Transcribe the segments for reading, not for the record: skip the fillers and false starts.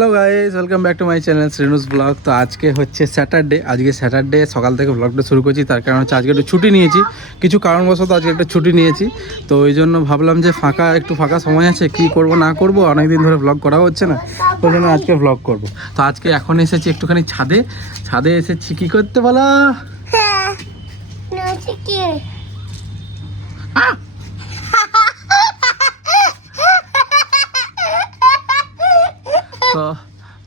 Hello guys, welcome back to my channel Shrenu's vlog. তো আজকে হচ্ছে স্যাটারডে। আজকে স্যাটারডে সকাল থেকে ব্লগটা শুরু করছি, তার কারণ হচ্ছে আজকে একটু ছুটি নিয়েছি। কিছু কারণবশত আজকে একটা ছুটি নিয়েছি, তো ওই জন্য ভাবলাম যে একটু ফাঁকা সময় আছে, কি করব না করব, অনেকদিন ধরে ব্লগ করা হচ্ছে না, ওই জন্য আজকে ব্লগ করব। তো আজকে এখন এসেছি একটুখানি ছাদে এসেছি কি করতে বলা। তো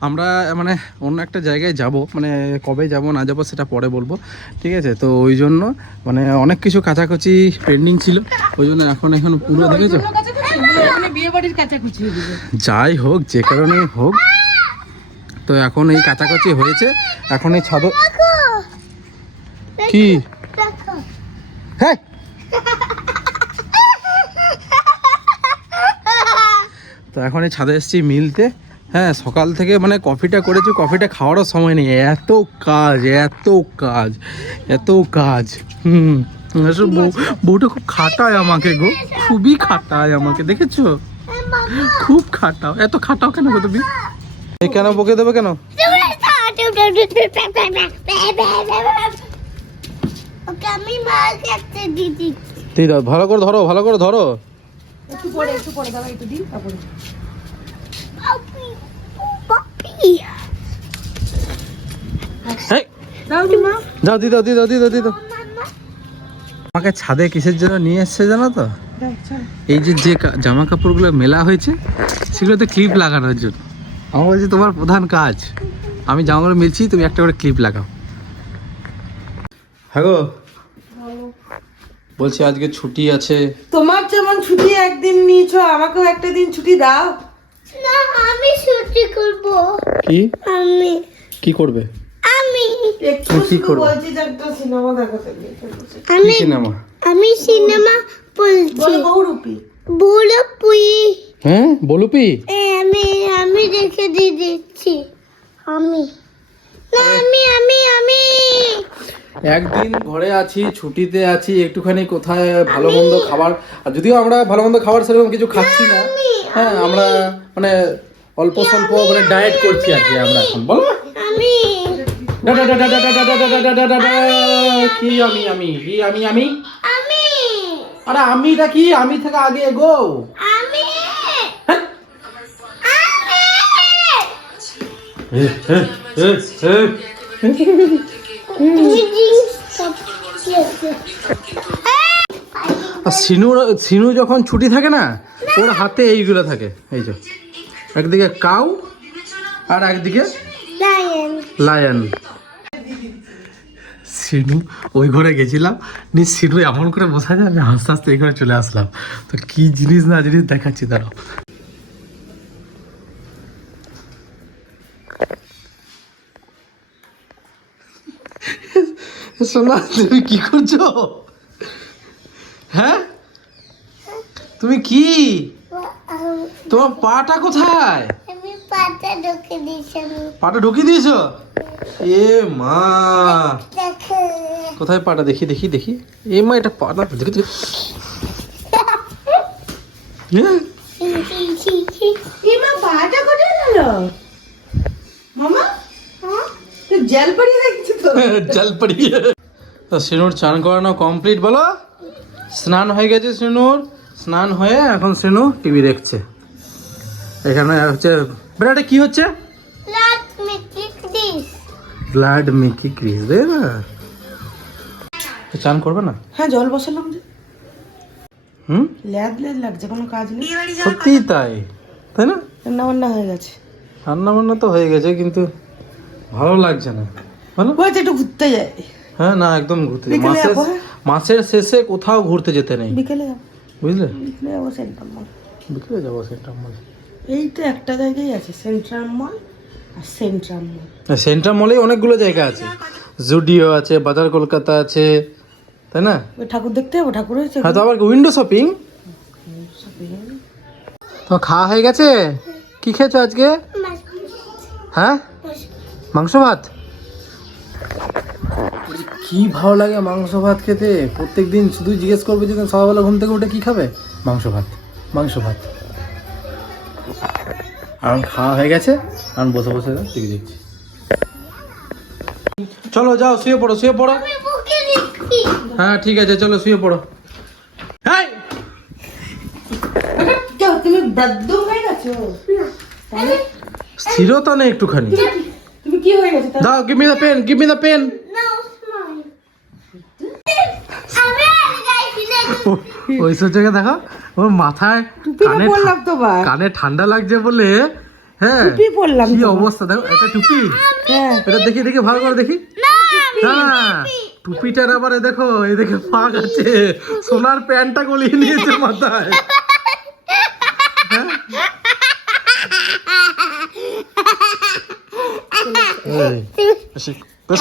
আমরা মানে অন্য একটা জায়গায় যাব, মানে কবে যাব না যাব সেটা পরে বলবো, ঠিক আছে? তো ওই জন্য মানে অনেক কিছু কাচাকুচি পেন্ডিং ছিল, ওই জন্য এখন পুরো দেখেছো, যাই হোক যে কারণেই হোক, তো এখন এই কাচাকুচি হয়েছে। এখন এই ছাদ কি হ্যাঁ তো এখন এই ছাদে এসেছি মিলতে। হ্যাঁ, সকাল থেকে মানে কফিটা করেছি, কফিটা খাওয়ারও সময় নেই, এত কাজ। বউটা খুব খাটায় আমাকে গো, খুবই খাটায় আমাকে, দেখেছো? খুব খাটাও। এত খাটাও কেন গো তুমি? কেন বকে দেবে কেন? ভালো করে ধরো। একটু পরে দাও, একটু দিই তারপরে। যাও দি দাও। আমাকে ছাদে কিসের জন্য নিয়ে এসছে জানো তো? এই যে জামা কাপড়গুলো মেলা হয়েছে সেগুলোতে ক্লিপ লাগানোর জন্য। আমার বলছি তোমার প্রধান কাজ, আমি জামাগুলো মিলছি, তুমি একটা করে ক্লিপ লাগাও। হ্যাঁ গো, বলছি আজকে ছুটি আছে। তোমার যেমন ছুটি একদিন নিয়েছো, আমাকেও একটা দিন ছুটি দাও না। আমি ছুটি করব। কি করবে? একটু শুধু বলছি যে একটা সিনেমা দেখাতে গিয়েছি। আমি সিনেমা বলছি। বহুরূপী। হ্যাঁ, বলুপি। আমি রেখে দিচ্ছি। আমি একদিন ঘরে আছি, ছুটিতে আছি, একটুখানি কোথায় ভালো মন্দ খাবার, আর যদিও আমরা ভালো মন্দ খাবার সেরকম কিছু খাচ্ছি না। হ্যাঁ, আমরা মানে অল্প স্বল্প মানে ডায়েট করছি আর কি আমরা এখন। বলো কি আমি আরে আমিটা কি? আমি থেকে আগে এগো। সিনু যখন ছুটি থাকে না, ওর হাতে এইগুলো থাকে, এই যে একদিকে কাউ আর একদিকে লায়ন। সিনু ওই ঘরে গেছিলাম, সিনু এমন করে বসা যায়, আমি আস্তে আস্তে এই ঘরে চলে আসলাম। তো কি জিনিস দেখাচ্ছি, দাঁড়াও। সোনা, তুমি কি করছো? হ্যাঁ, তুমি কি? তোমার পাটা কোথায়? পাটা ঢুকিয়ে দিয়েছো? এ মা, কোথায় পাটা? দেখি। এ মা, এটা পাটা দেখি। পাটা কোথায় গেল মামা? জল পড়িয়ে রেখেছি তো। জল পড়িয়ে। তো সিনুর চান করানো কমপ্লিট, বলো? স্নান হয়ে গেছে সিনুর, স্নান হয়ে এখন সিনু টিভি দেখছে। এখানে হচ্ছে বেটা, কি হচ্ছে? ব্লাড মিকি ক্রিস, দে না। চান করবে না? হ্যাঁ, জল বসালাম যে। ল্যাদ লাগছে, কোনো কাজ নেই। সত্যি তাই না? রান্না হয়ে গেছে। রান্না তো হয়ে গেছে, কিন্তু ভালো লাগছে না। ভালো বলছে একটু ঘুরতে যাই। হ্যাঁ, না একদম ঘুরতে, মাসের শেষে কোথাও ঘুরতে যেতে নেই, বিকেলে যাবো। বুঝলে? বিকেলে যাবো সেন্ট্রাল মল। এই তো একটা জায়গায় আছে, সেন্ট্রাল মল। সেন্ট্রাল মলে অনেকগুলো জায়গা আছে, জুডিও আছে, বাজার কলকাতা আছে, তাই না? ওই ঠাকুর দেখতে যাবো, ঠাকুর হয়েছে। হ্যাঁ, তো আবার উইন্ডো শপিং। তো খাওয়া হয়ে গেছে? কি খেয়েছো আজকে? হ্যাঁ, মাংস ভাত। কি ভালো লাগে মাংস ভাত খেতে। প্রত্যেকদিন শুধু জিজ্ঞেস করবে যে সকালবেলা ঘুম থেকে উঠে কি খাবে, মাংস ভাত। এখন খাওয়া হয়ে গেছে, এখন বসে বসে টিভি দেখছি। চলো যাও শুয়ে পড়ো, শুয়ে পড়ো। আমি বুকে দিচ্ছি। হ্যাঁ ঠিক আছে, চলো শুয়ে পড়ো। হ্যাঁ কেউ তুমি বৃদ্ধ হয়ে গেছো? তাহলে স্থিরতা নেই একটুখানি। তুমি কি হয়ে গেছো? দাও, give me the pen, give me the pen. No, smile. আমি আর গাইছি না। ওই সূর্যকে দেখো, ওর মাথায় টুপিটা কানে পরলাম তো ভাই। কানে ঠান্ডা লাগছে বলে, হ্যাঁ টুপি পরলাম কি তো। অবস্থা দেখো, এটা টুপি। হ্যাঁ। এটা দেখি দেখি ভালো করে দেখি। না, না টুপিটার আবার দেখো, এই দেখে ফাঁক আছে, সোনার প্যান্টটা গলিয়ে নিয়েছে মাথায়। হ্যাঁ? এই, বেশি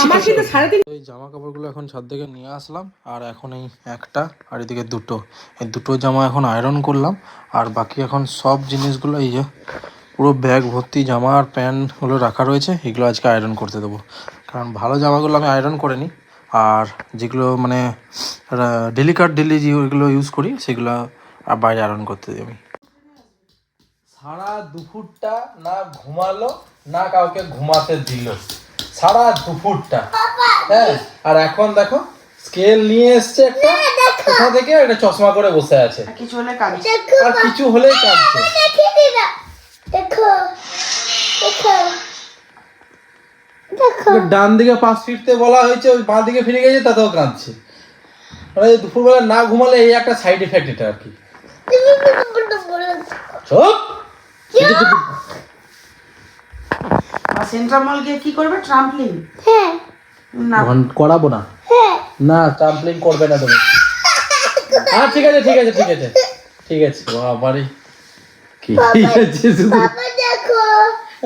আমার কিন্তু 3.5 এই জামা কাপড়গুলো এখন ছাদ থেকে নিয়ে আসলাম, আর এখন এই একটা আর এদিকে দুটো, এই দুটো জামা এখন আয়রন করলাম। আর বাকি এখন সব জিনিসগুলো এই যে পুরো ব্যাগ ভর্তি জামা আর প্যান্টগুলো রাখা রয়েছে, এগুলো আজকে আয়রন করতে দেবো। কারণ ভালো জামাগুলো আমি আয়রন করে নিই, আর যেগুলো মানে ডেলি যেগুলো ইউজ করি সেগুলো বাইরে আয়রন করতে দিই আমি। সারা দুপুরটা না ঘুমালো, না কাউকে ঘুমাতে দিল, সারা দুপুরটা। হ্যাঁ, আর এখন দেখো স্কেল নিয়ে এসছে একটা, কোথা থেকে একটা চশমা করে বসে আছে, কিছু হলে কাজ। দেখো, আর কিছু হলেই কাঁদছে। দেখি দিদা। দেখো, দেখো, দেখো। ওকে ডান দিকে পাশ ফিরতে বলা হয়েছে, ওই বাঁ দিকে ফিরে গেছে, তাতেও কাঁদছে। মানে দুপুরবেলা না ঘুমালে এই একটা সাইড এফেক্ট এটা আর কি। তুমি বলো, বলো। চুপ। আর সেন্ট্রাল মল গিয়ে কি করবে? ট্রাম্পলিং। হ্যাঁ, না, করাবো না, হ্যাঁ। না ট্রাম্পলিং করবে না তুমি। হ্যাঁ ঠিক আছে ঠিক আছে ঠিক আছে ঠিক আছে। বাবারে কি আছে শুধু। বাবা দেখো।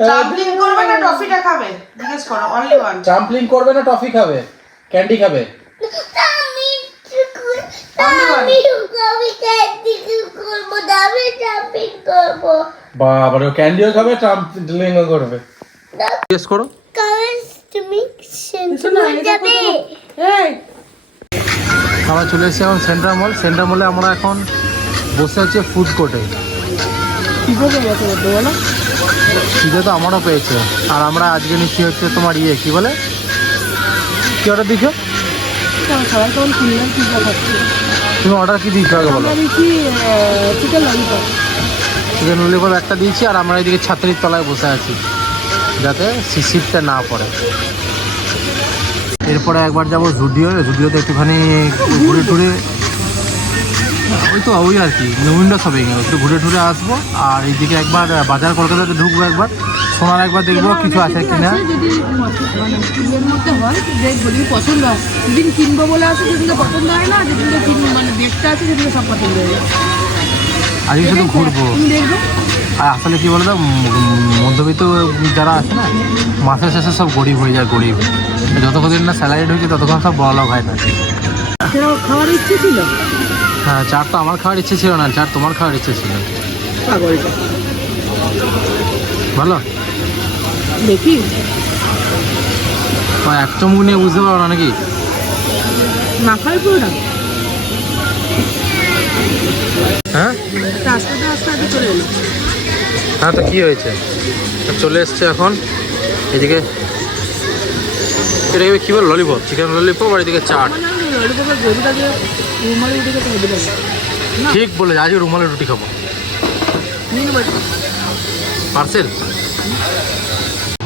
ট্রাম্পলিং করবে না টফিটা খাবে? জিজ্ঞেস করো, অনলি ওয়ান। ট্রাম্পলিং করবে না টফি খাবে, ক্যান্ডি খাবে? আমি ক্যান্ডি করবো, আমি জাম্পিং করবো। বাবারে ক্যান্ডিও খাবে, ট্রাম্পলিংও করবে। জিজ্ঞেস করো। কারণ তুমি সেন্ট্রাল যাবে। এই আমরা চলে এসেছি এখন সেন্ট্রাল মল। সেন্ট্রাল মলে আমরা এখন বসে আছি ফুড কোর্টে। কি করবে বলতে বলো? খিদে তো আমারও পেয়েছে, আর আমরা আজকে নিচ্ছি হচ্ছে তোমার কি বলে, কি অর্ডার দিচ্ছ? সবাই কেমন কিনলাম পিজ্জা খাচ্ছি। তুমি অর্ডার কি দিচ্ছ আগে বলো? আমরা দিচ্ছি চিকেন ললিপপ। চিকেন ললিপপ একটা দিয়েছি, আর আমরা এদিকে ছাত্রীর তলায় বসে আছি যাতে শীতটা না পড়ে। এরপরে একবার যাবো জুডিওতে একটুখানি ঘুরে টুরে, ওই আর কি উইন্ডো শপিং একটু ঘুরে টুরে আসবো। আর এইদিকে একবার বাজার কলকাতাতে ঢুকবো, একবার সোনার একবার দেখবো কিছু আছে কিনা। যদি মানে এর মধ্যে হয় দেখবো, যদি পছন্দ হয় যেদিন কিনবো বলে আছে, যেদিন পছন্দ হয় না, যেদিন মানে দেখতে আছে সেদিন সব পছন্দ হয়ে যায়। আজকে শুধু ঘুরবো। তুমি দেখবো আর আসলে কি বলতো, মধ্যবিত্ত যারা আছে না, মাসের শেষে সব গরিব হয়ে যায়, গরিব। যতক্ষণ না স্যালারি ঢুকছে ততক্ষণ সব বড়লোক হয় না। সেটাও খাওয়ার ইচ্ছে ছিল। হ্যাঁ, চাট তো আমার খাওয়ার ইচ্ছে ছিল না, চাট তোমার খাওয়ার ইচ্ছে ছিল। পাগলটা ভালো দেখি এক চমুক নিয়ে বুঝতে পারো না নাকি? না খাই পুরোটা হ্যাঁ আস্তে আস্তে চলে এলো। হ্যাঁ, তো কী হয়েছে, চলে এসছে এখন। এদিকে এটাকে কী বল, ললিপপ, চিকেন ললিপপ, আর এদিকে চাট। ললিপপের গ্রেভিটাকে রুমালি রুটিকে তো হেভি লাগে। ঠিক বলে, আজকে রুমালের রুটি খাবো, পার্সেল।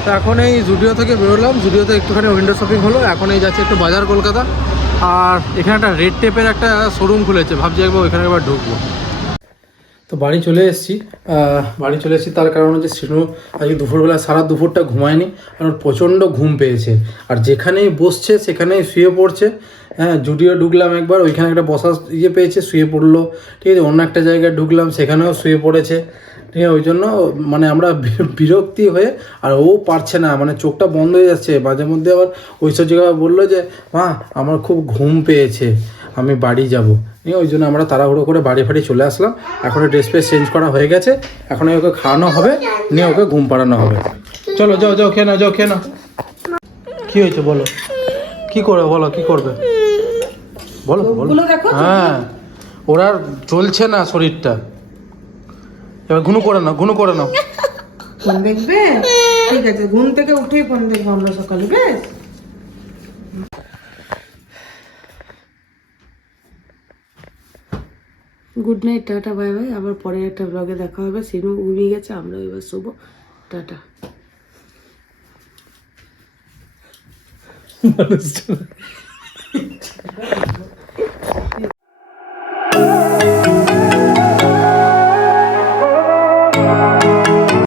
তো এখন এই জুডিও থেকে বেরোলাম, জুডিওতে একটুখানি উইন্ডো শপিং হলো। এখন এই যাচ্ছে একটু বাজার কলকাতা, আর এখানে একটা রেড টেপের একটা শোরুম খুলেছে, ভাবছি একবার ওইখানে একবার ঢুকবো। তো বাড়ি চলে এসেছি, তার কারণ হচ্ছে শ্রীনু আজকে দুপুরবেলা সারা দুপুরটা ঘুমায়নি, কারণ প্রচণ্ড ঘুম পেয়েছে। আর যেখানেই বসছে সেখানেই শুয়ে পড়ছে। হ্যাঁ, জুডিও ঢুকলাম একবার, ওইখানে একটা বসার পেয়েছে, শুয়ে পড়লো। ঠিক আছে, অন্য একটা জায়গায় ঢুকলাম, সেখানেও শুয়ে পড়েছে। ঠিক আছে, ওই জন্য মানে আমরা বিরক্তি হয়ে, আর ও পারছে না, মানে চোখটা বন্ধ হয়ে যাচ্ছে মাঝে মধ্যে। আবার ওইসব জায়গায় বললো যে মা আমার খুব ঘুম পেয়েছে, আমি বাড়ি যাবো। নিয়ে ওই জন্য আমরা তাড়াহুড়ো করে বাড়ি চলে আসলাম। এখন ড্রেস ফ্রেস চেঞ্জ করা হয়ে গেছে, এখন ওকে খাওয়ানো হবে, নিয়ে ওকে ঘুম পাড়ানো হবে। চলো যাও খেয়ে নাও। কি হয়েছে বলো, কি করবে বলো, কি করবে বলো। হ্যাঁ, ওরা চলছে না শরীরটা, এবার ঘুনু করে নাও। ফোন দেখবে? ঠিক আছে, ঘুম থেকে উঠেই ফোন দেখবো আমরা সকালে, বেশ? Good night, tata, bye bye. আবার পরের একটা ব্লগে দেখা হবে। সিনু ঘুমিয়ে গেছে, আমরা এবার শোবো। টাটা। মানুষটা